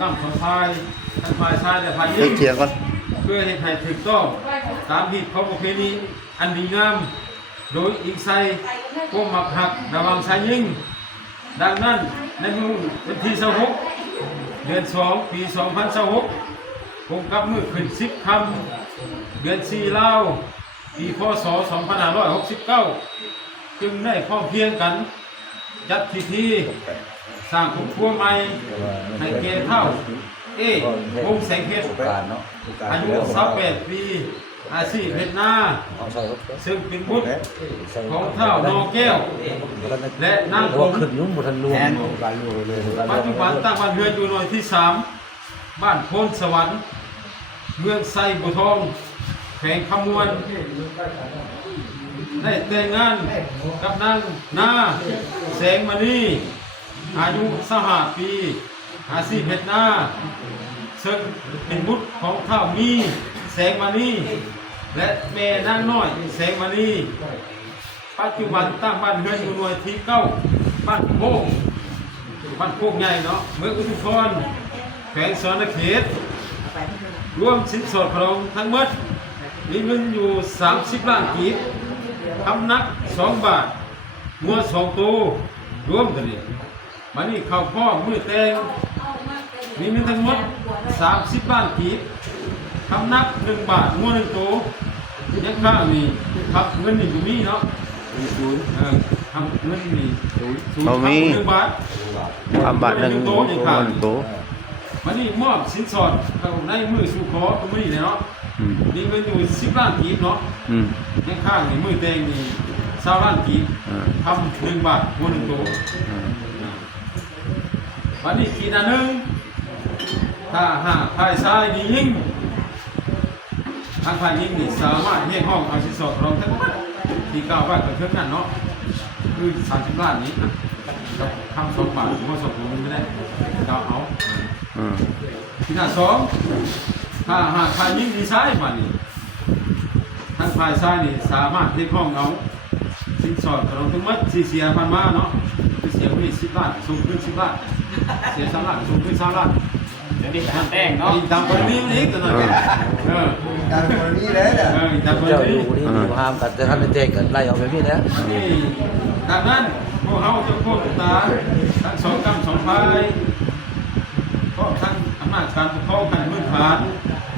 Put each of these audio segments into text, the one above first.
กั้มสองพายทั้งพายซ้ายและพายยิง เถียงก่อน เพื่อให้ไทยถูกต้องตามที่เขาประเพณีอันดีงามโดยอิงไซพวกหมักหักระวังชายยิงดังนั้นในมือวันที่26เดือน2ปี2026ผมกับมือขึ้น10คำเดือน4ลาวปีพศ2569จึงได้พร้อมเพรียงกันจัดพิธีสร้างครอบครัวใหม่ให้แก่เท่าวงแสงเพชรอายุ28ปีอาชีพเพชรนาซึ่งเป็นบุตรของเท่านอแก้วและนางผม ขึ้นยุ่งบุทันรวม ปัจจุบันตั้งบ้านเรือนอยู่หน่วยที่3บ้านโพนสวรรค์เมืองไซบุทองแขวงขมวนได้แต่งงานกับนางนาแสงมณีอายุ25ปีอาชีพเพชรนาซึ่งเป็นบุตรของเท่ามีแสงมณีและแม่นางน้อยแสงมณีปัจจุบันตั้งบ้านเรือนอยู่หน่วยที่9บ้านโคกใหญ่เนาะเมืองอุทุมพรแขวงสวนเขตรวมสินสอดของทั้งหมดมีเงินอยู่30 ล้านกีบทำนัก2 บาทงัว2 ตัวรวมกันนี่มานี่เข้าพ่อมือแตงมีเงินทั้งหมด30 ล้านกีบทำนัก1 บาทงัว1 ตัวยังข้างนี่ครับเงินนี่อยู่นี่เนาะทำเงินนี่1 บาท 3 บาท1โต มานี่มอบสินสอดเข้าในมือสู่ขอตรงนี้เลยเนาะมีเงินอยู่10 ล้านกีบเนาะยังข้างนี่มือแตงนี่20 ล้านกีบทำ1 บาทงัว1 ตัววันนี้กินอันหนึ่งถ้าหากภายซ้ายนี่ยิ่งทางภายยิ่งนี่สามารถเรียกห้องเอาสินสอดรองทั้งหมดที่กล่าวไว้กับเพื่อนนั่นเนาะคือ30 ล้านนี้กับทำ2 บาทผมว่า2 ตัวไม่ได้กล่าวเอาที่หน้า2ถ้าหากภายยิ่งดีซ้ายมานี่ทางภายซ้ายนี่สามารถเรียกห้องเอาสินสอดรองทั้งหมดเสียพันมาเนาะเสียมี10 ล้านสูงขึ้น10 ล้านเสีย3 ล้านสูงขึ้น3 ล้านเดี๋ยวนี้แป้งเนาะตามคนนี้นี่ตัวนั้นตามคนนี้เลยเด้อ ตามคน เจ้าอ นี้ ยู่นี่อยู่ห้ามกันแต่ท่านเจ๊กันไล่เอาไปพี่นะ นี่ดังนั้นพวกเขาจะพวกตาทั้ง2 กำ 2 พายเพราะทั้งอำนาจการปกครองการพื้นฐาน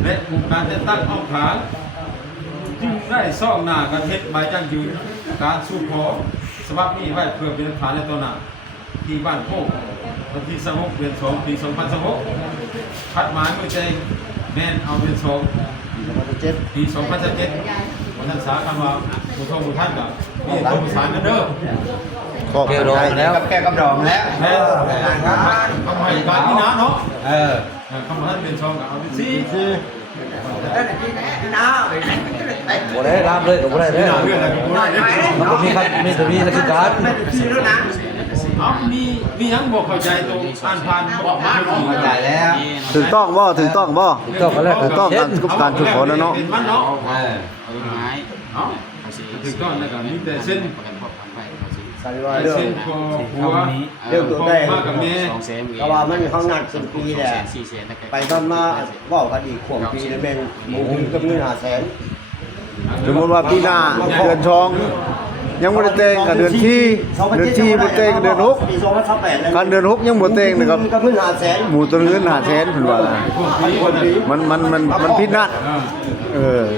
และกลุ่มการแต่งตั้งอ้อมขางจึงได้ซ่องหน้ากันเฮ็ดใบจังยืนการสู่ขอสภาพนี้ไว้เพื่อเป็นหลักฐานในตัวหน้าที่บ้านโคกวันที่26เดือน2ปี2026พัดหมายมือใจแม่นเอาเดือน2ปี2007วันนั้นสาคำว่าผู้ทรงผู้ท่านกับมีโทรประสานกันเด้อ ขอบ เกลโดนแล้ว กับแกกับดองแล้ว แม่ทำไมการที่น้าเนาะ อ คำว่าท่านเดือน2กับเอาที่4 แล้วนี่น้าไปไหน บ่ได้รับเลยกับบ่ได้เลย เรื่องอะไรกันบ่ได้ มันก็มีครับมีราชการ ไม่เป็นพี่แล้วนะ เอามียังบอกเข้าใจตรงอ่านผ่านบอกมาเนาะ เข้าใจแล้ว ถูกต้องบ่ถูกต้องบ่ ก็ก็แล้ว ถูกต้องการกับการถูกขอแล้วเนาะ เป็นมันเนาะ เออ เอาถูกต้องนะครับมีแต่เส้น ใส่ว่าเรื่อง เส้นคอหัว เรื่องตัวได้ มากกับแม่ ก็ว่ามันเขานัดเป็นปีแหละไปตอนมาว่ากันอีกขวบปีแล้วแม่งหมูถึงกับเงิน500,000 สมมติว่าปีหน้าเดือนชองยังบ่ได้แต่งกับเดือนที่บ่แต่งกับเดือน6 ปี2028แล้ว กันเดือน6ยังบ่แต่งนะครับ กับเงิน500,000 หมู่ตัวเงิน500,000เพิ่นว่ามันผิดนัด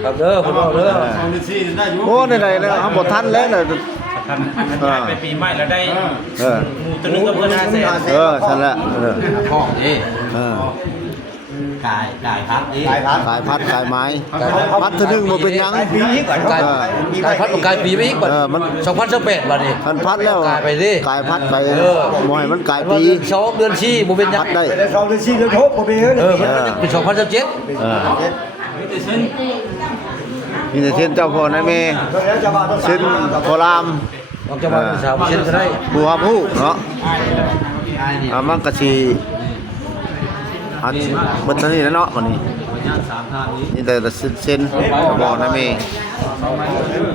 ครับเด้อคุณพ่อเด้อ สองเดือนสี่ได้อยู่ โอ้ใดๆแล้วบ่ทันแล้วน่ะ เป็นปีใหม่แล้วได้ เออ หมูตัวนึงก็เพื่อน500,000 ซั่นแหละห้องนี่ กายพัดนี่กายพัด ขายพัดขายไม้พัดเทื่อนึงบ่เป็นหยัง ปีนี้ก่อน กายพัดกายปีไปอีกบัด2018บัดนี้ พันพัดแล้ว กายไปดิ กายพัดไปบ่ให้มันกายปี 2เดือน4บ่เป็นหยัง พัดได้ แต่2เดือน4เดือน6บ่เป็นเด้อ มันเป็น2017 มีแต่เส้น มีแต่เช่นเจ้าพ่อนายแม่ แล้วจะว่าต้อง เช่นโคราม ออกจากบ้านสาวเช่นก็ได้ บัวผู้เนาะมันก็สิอันบัดนี้แล้วเนาะวันนี้ พยาน3 ทางนี้ นี่แต่เส้นเจ้าพ่อนายแม่ 2 ไม้เด้อ